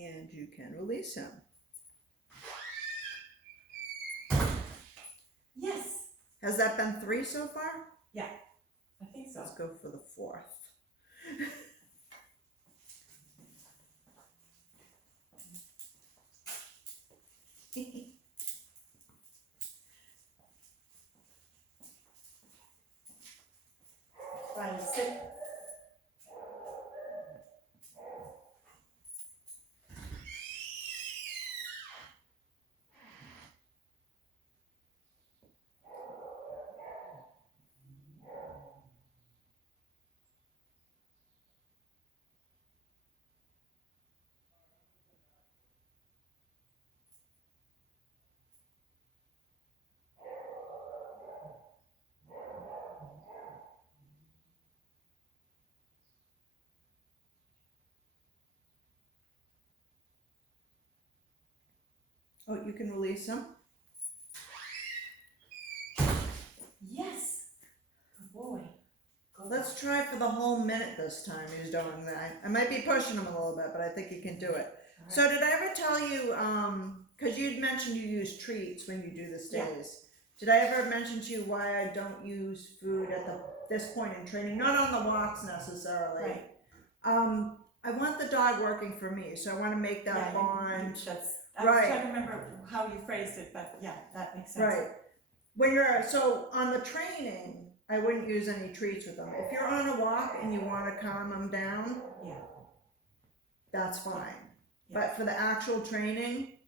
And you can release him. Yes. Has that been 3 so far? Yeah, I think so. Let's go for the 4th. Riley, sit. Oh, you can release him. Yes. Good boy. Good Let's boy. try for the whole minute this time. He's doing that. I might be pushing him a little bit, but I think he can do it. All right. So did I ever tell you, because you'd mentioned you use treats when you do the Yeah. stays. Did I ever mention to you why I don't use food at this point in training? Not on the walks necessarily. Right. I want the dog working for me, so I want to make that Yeah, bond. I was trying to remember how you phrased it, but yeah, that makes sense. Right. When you're, so on the training, I wouldn't use any treats with them. If you're on a walk and you want to calm them down, Yeah. that's fine. Yeah. But for the actual training,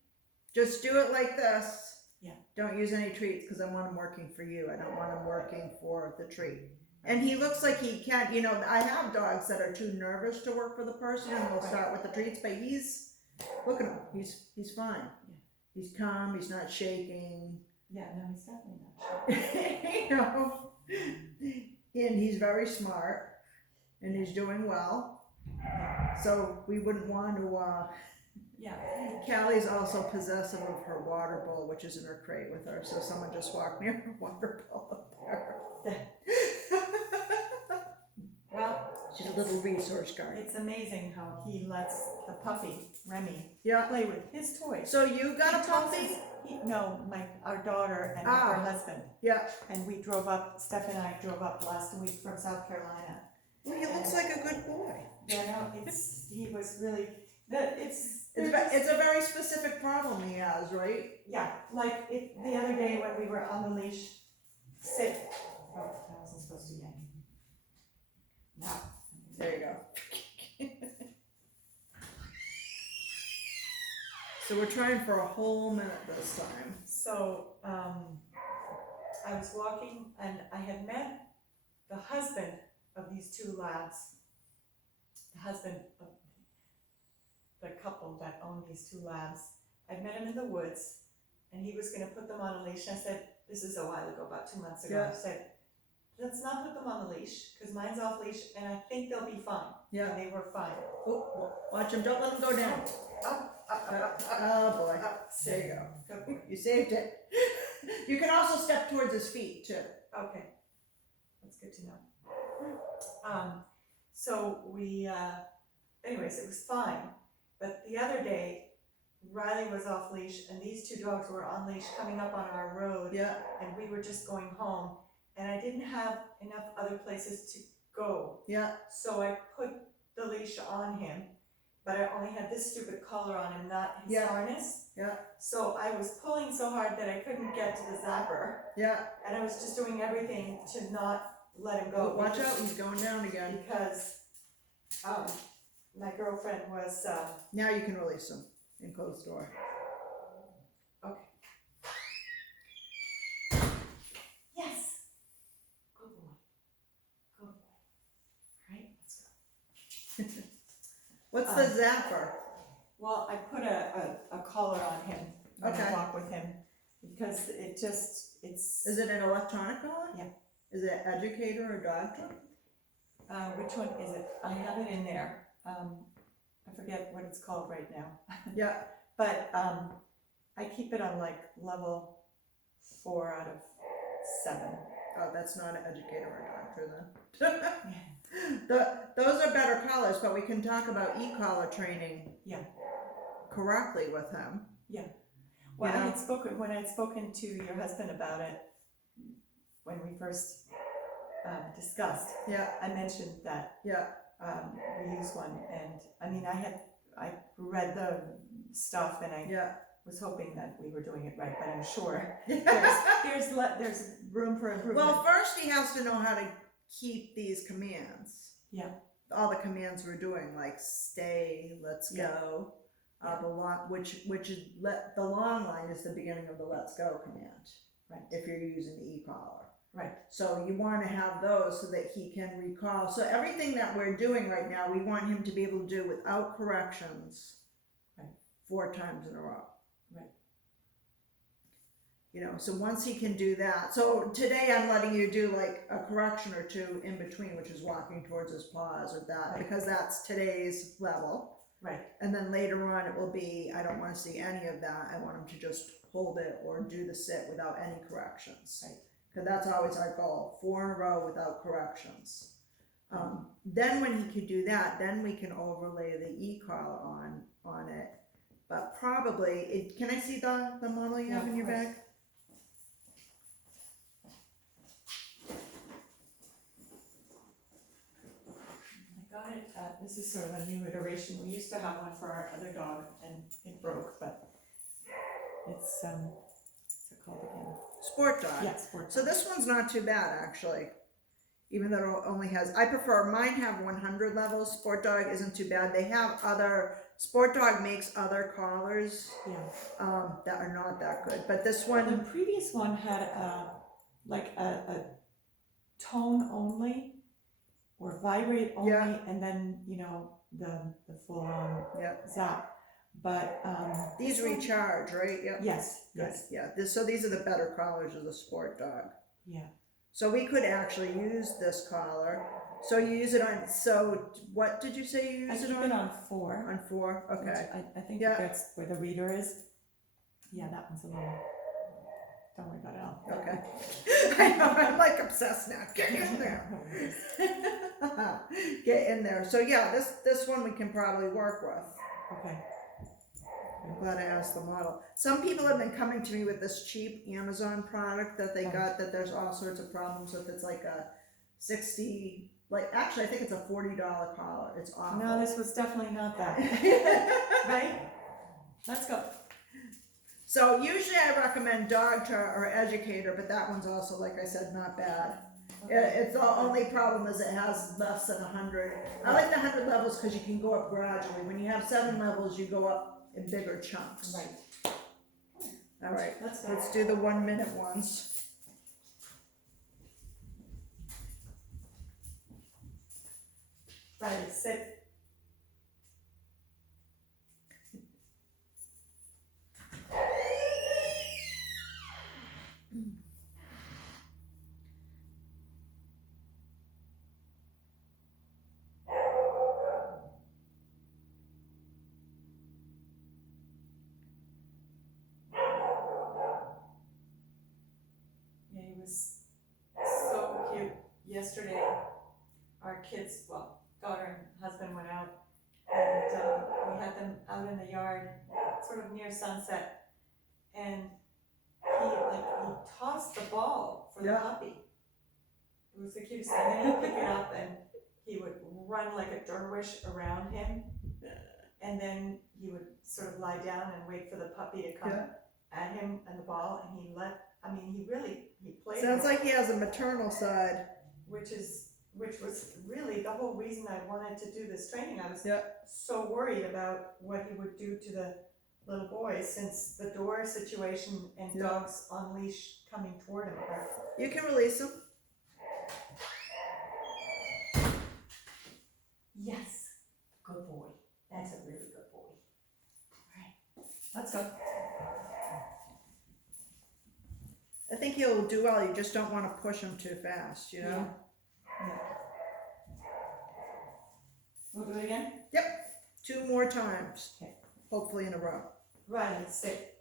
just do it like this. Yeah. Don't use any treats because I want him working for you. I don't want him working for the treat. And he looks like he can't, you know, I have dogs that are too nervous to work for the person and they'll start with the treats, but look at him, he's fine. Yeah. He's calm, he's not shaking. Yeah, no, he's definitely not sure. You know, and he's very smart and he's doing well. So we wouldn't want to, Yeah. Callie's also possessive of her water bowl, which is in her crate with her, so someone just walked near her water bowl up there. Well, She's a little resource guard. it's amazing how he lets the puppy, Remy, Yeah. play with his toys. So you got a He tells puppy? us- No, our daughter and her Ah. husband. Yeah. And Steph and I drove up last week from South Carolina. Well, he looks like a good boy. Yeah, no, he was really, It's a very specific problem he has, right? yeah, like the other day when we were on the leash, sit. Oh, I wasn't supposed to yank. Now. There you go. So we're trying for a whole minute this time. So, I was walking and I had met the husband of these 2 lads. The husband of the couple that owned these 2 labs. I'd met him in the woods and he was gonna put them on a leash. And I said, this is a while ago, about 2 months ago. Yeah. I said, let's not put them on the leash, because mine's off leash and I think they'll be fine. Yeah. And they were fine. Oh, watch him, don't let him go down. Oh boy, there you go. Good boy. You saved it. You can also step towards his feet too. Okay, that's good to know. So we, anyways, it was fine, but the other day, Riley was off leash and these 2 dogs were on leash coming up on our road. Yeah. And we were just going home and I didn't have enough other places to go. Yeah. So I put the leash on him, but I only had this stupid collar on him, not his Yeah. harness. Yeah. So I was pulling so hard that I couldn't get to the zapper. Yeah. And I was just doing everything to not let him go. Watch out, he's going down again. Because, my girlfriend was, Now you can release him and close the door. okay. Yes. Good boy. Good boy. Right, let's go. What's the zapper? Well, I put a collar on him when Okay. I walk with him, because it's. Is it an electronic collar? Yeah. Is it educator or doctor? Which one is it? I have it in there. I forget what it's called right now. Yeah. But, I keep it on like level 4 out of 7. Oh, that's not an educator or doctor then. Those are better collars, but we can talk about e-collar training. Yeah. correctly with him. Well, You know? when I had spoken to your husband about it, when we first discussed, Yeah, I mentioned that yeah, we use one, and I mean, I read the stuff, and I yeah. was hoping that we were doing it right, but I'm sure Well, there's room for improvement. first he has to know how to keep these commands. Yeah. All the commands we're doing, like stay, let's Yeah. go, Yeah. the long, which is the long line is the beginning of the let's go command. Right. If you're using the e-collar. Right. So you want to have those so that he can recall. So everything that we're doing right now, we want him to be able to do without corrections. Right. 4 times in a row. Right. You know, so once he can do that, so today I'm letting you do like a correction or 2 in between, which is walking towards his paws or that, Right. because that's today's level. Right. And then later on it will be, I don't want to see any of that. I want him to just hold it or do the sit without any corrections. Right. Because that's always our goal, 4 in a row without corrections. Then when he could do that, then we can overlay the e-collar on it. But probably, can I see the model you have Yeah, in your of course. bag? I got it, this is sort of a new iteration, we used to have one for our other dog, and it broke, but it's, what's it called again? Sport dog. Yeah, sport. So this one's not too bad, actually. Even though it only has, I prefer, mine have 100 levels. Sport Dog isn't too bad. They have Sport Dog makes other collars Yeah. that are not that good. But this Well, one, the previous one had a tone only, or vibrate only, Yeah. and then, you know, the full on yeah, zap. But, these this one- recharge, right? Yep. Yes, Good. yes, Yeah, so these are the better collars of the Sport Dog. yeah. So we could actually use this collar. So you use it on, so what did you say you I use keep it it on? on 4. On 4, which okay. I think Yeah. that's where the reader is. Yeah, that one's a little, don't worry about it all. Okay. I know, I'm like obsessed now. Get in there. Get in there. So yeah, this one we can probably work with. Okay. I'm glad I asked the model. Some people have been coming to me with this cheap Amazon product that they got that there's all sorts of problems with. It's like a 60, actually I think it's a $40 collar. It's awful. No, this was definitely not that. Right? Let's go. So usually I recommend Dogtra or Educator, but that one's also, like I said, not bad. It's the only problem is it has less than 100. I like the 100 levels because you can go up gradually. When you have 7 levels, you go up in bigger chunks. Right. All right, Let's go. let's do the 1 minute ones. Ready, sit. Yeah, he was so cute. Yesterday, our kids, well, daughter and husband went out, and we had them out in the yard, sort of near sunset, and he tossed the ball for the Yeah. puppy. It was the cutest thing. And then he'd pick it up and he would run like a dervish around him, and then he would sort of lie down and wait for the puppy to come Yeah. at him and the ball, and he played Sounds with it. like he has a maternal side. Which was really the whole reason I wanted to do this training. I was Yeah. so worried about what he would do to the little boy, since the door situation and Yeah. dogs on leash coming toward him are. You can release him. Yes, good boy. That's a really good boy. All right, let's go. I think he'll do well. You just don't want to push him too fast, you know? Yeah. We'll do it again? 2 more times. Okay. Hopefully in a row. Riley, sit.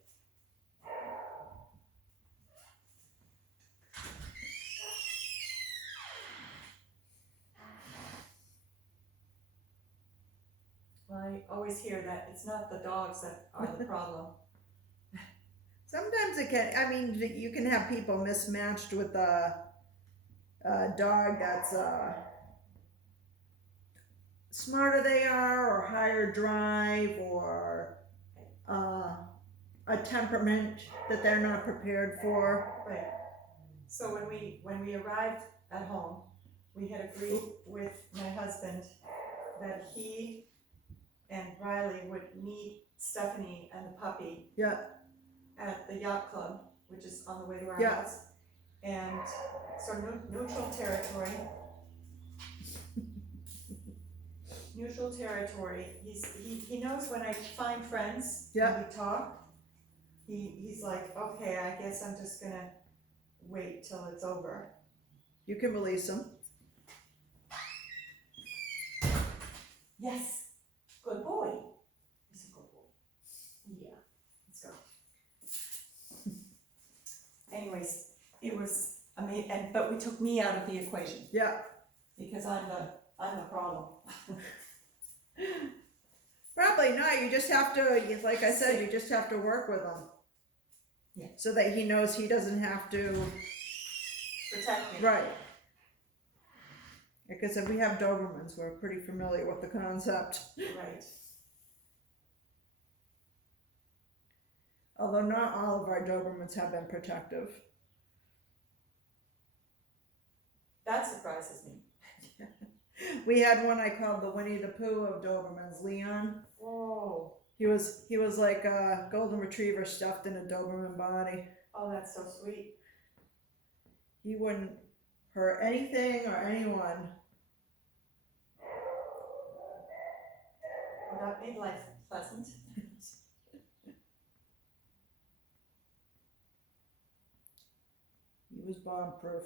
I always hear that it's not the dogs that are the problem. Sometimes it can, I mean, you can have people mismatched with a dog that's smarter they are, or higher drive, or a temperament that they're not prepared for. Right. So when we arrived at home, we had agreed with my husband that he and Riley would meet Stephanie and the puppy Yeah, at the yacht club, which is on the way to our Yeah. house. And so neutral territory. Neutral territory. He knows when I find friends Yeah. and we talk. He's like, okay, I guess I'm just gonna wait till it's over. you can release them. Yes, good boy. He's a good boy. Yeah, let's go. Anyways, it was amazing, but we took me out of the equation Yeah, because I'm the problem. probably not. You just have to, like I said, you just have to work with him. Yeah. So that he knows he doesn't have to. Protect me. Right. Like I said, we have Dobermans. We're pretty familiar with the concept. Right. Although not all of our Dobermans have been protective. That surprises me. We had one I called the Winnie the Pooh of Dobermans, Leon. Oh. He was like a golden retriever stuffed in a Doberman body. Oh, that's so sweet. He wouldn't hurt anything or anyone. Well, that made life pleasant. He was bomb-proof.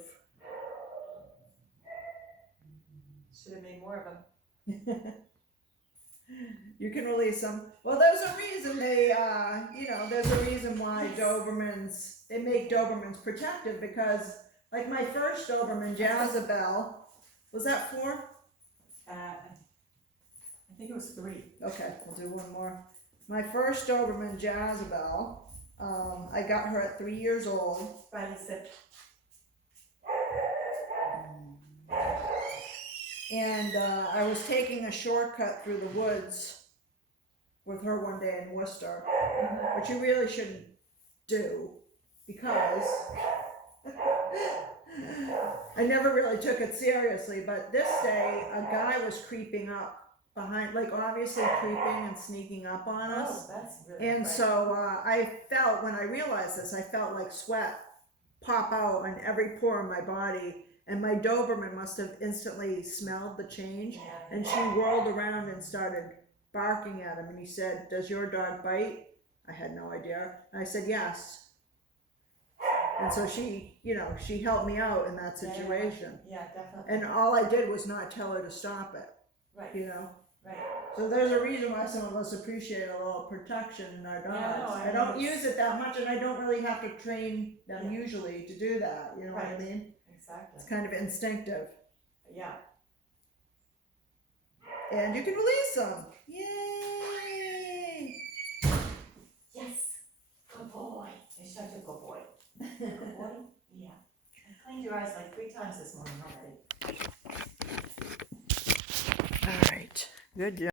Should have made more of them. You can release them. Well, there's a reason they, there's a reason why Dobermans, they make Dobermans protective, because, like, my first Doberman, Jezebel, was that 4? I think it was 3. Okay, we'll do one more. My first Doberman, Jezebel, I got her at 3 years old. Riley said, And I was taking a shortcut through the woods with her one day in Worcester, which you really shouldn't do, because I never really took it seriously. But this day, a guy was creeping up behind, like obviously creeping and sneaking up on us. oh, that's really And great. so I felt, when I realized this, I felt like sweat pop out on every pore in my body. And my Doberman must have instantly smelled the change. Yeah. And she whirled around and started barking at him. And he said, "Does your dog bite?" I had no idea. And I said, "Yes." And so she, she helped me out in that situation. Yeah, definitely. And all I did was not tell her to stop it, Right, right. So there's a reason why some of us appreciate a little protection in our dogs. Yeah, no, I I mean, don't it's- use it that much, and I don't really have to train them Yeah. usually to do that. You know what I Right. mean? Exactly. It's kind of instinctive. Yeah. And you can release them. Yay! Yes. Good boy. You're such a good boy. Good boy? Yeah. I cleaned your eyes like 3 times this morning already. All right. Good job.